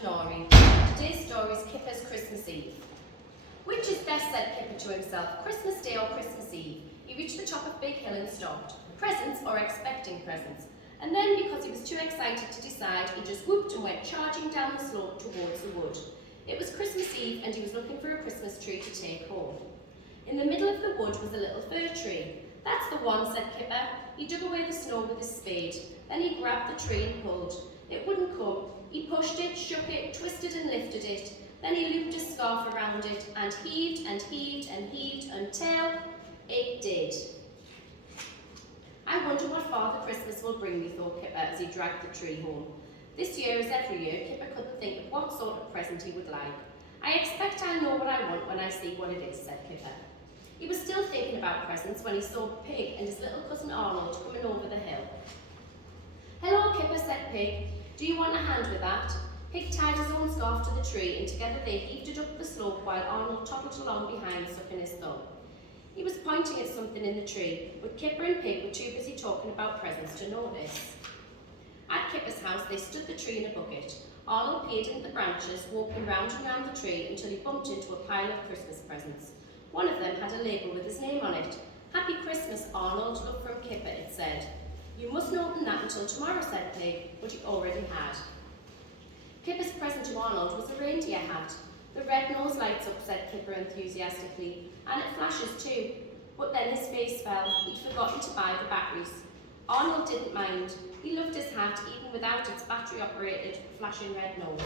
Sacristo-nory. Today's story is Kipper's Christmas Eve. Which is best, said Kipper to himself, Christmas Day or Christmas Eve? He reached the top of Big Hill and stopped. Presents or expecting presents? And then, because he was too excited to decide, he just whooped and went charging down the slope towards the wood. It was Christmas Eve and he was looking for a Christmas tree to take home. In the middle of the wood was a little fir tree. That's the one, said Kipper. He dug away the snow with his spade. Then he grabbed the tree and pulled. It wouldn't come. He pushed it, shook it, twisted and lifted it. Then he looped his scarf around it and heaved and heaved and heaved until it did. I wonder what Father Christmas will bring me, thought Kipper as he dragged the tree home. This year, as every year, Kipper couldn't think of what sort of present he would like. I expect I'll know what I want when I see what it is, said Kipper. He was still thinking about presents when he saw Pig and his little cousin Arnold coming over the hill. Hello, Kipper, said Pig. Do you want a hand with that? Pig tied his own scarf to the tree and together they heaved it up the slope while Arnold toddled along behind, sucking his thumb. He was pointing at something in the tree, but Kipper and Pig were too busy talking about presents to notice. At Kipper's house, they stood the tree in a bucket. Arnold peered into the branches, walking round and round the tree until he bumped into a pile of Christmas presents. One of them had a label with his name on it. Happy Christmas, Arnold, look from Kipper, it said. You mustn't open that until tomorrow, said Pig, but he already had. Kipper's present to Arnold was a reindeer hat. The red nose lights up, said Kipper enthusiastically, and it flashes too. But then his face fell. He'd forgotten to buy the batteries. Arnold didn't mind. He loved his hat even without its battery-operated, flashing red nose.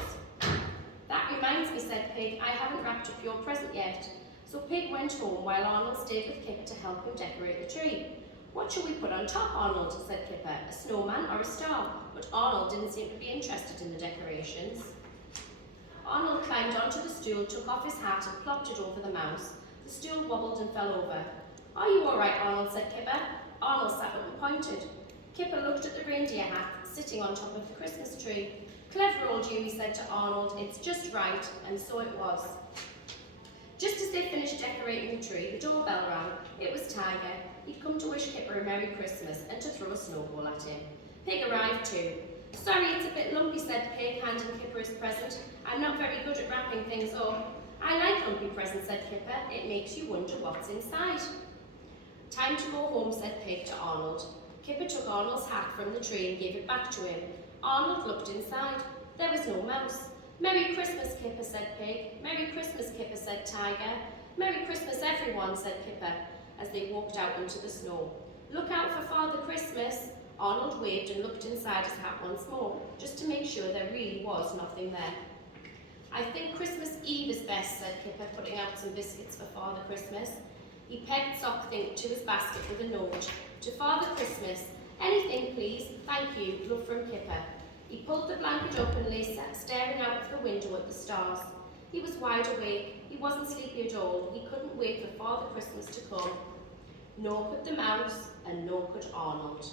That reminds me, said Pig, I haven't wrapped up your present yet. So Pig went home while Arnold stayed with Kipper to help him decorate the tree. What shall we put on top, Arnold? Said Kipper. A snowman or a star? But Arnold didn't seem to be interested in the decorations. Arnold climbed onto the stool, took off his hat and plopped it over the mouse. The stool wobbled and fell over. Are you all right, Arnold? Said Kipper. Arnold sat up and pointed. Kipper looked at the reindeer hat sitting on top of the Christmas tree. Clever old you, he said to Arnold. It's just right, and so it was. Just as they finished decorating the tree, the doorbell rang. It was Tiger. He'd come to wish Kipper a Merry Christmas and to throw a snowball at him. Pig arrived too. Sorry, it's a bit lumpy, said Pig, handing Kipper his present. I'm not very good at wrapping things up. I like lumpy presents, said Kipper. It makes you wonder what's inside. Time to go home, said Pig to Arnold. Kipper took Arnold's hat from the tree and gave it back to him. Arnold looked inside. There was no mouse. Merry Christmas, Kipper, said Pig. Merry Christmas, Kipper, said Tiger. Merry Christmas, everyone, said Kipper, as they walked out into the snow. Look out for Father Christmas. Arnold waved and looked inside his hat once more, just to make sure there really was nothing there. I think Christmas Eve is best, said Kipper, putting out some biscuits for Father Christmas. He pegged Sockthink to his basket with a note. To Father Christmas, anything please, thank you, love from Kipper. He pulled the blanket up and lay staring out of the window at the stars. He was wide awake. He wasn't sleepy at all. He couldn't wait for Father Christmas to come. Nor could the mouse, and nor could Arnold.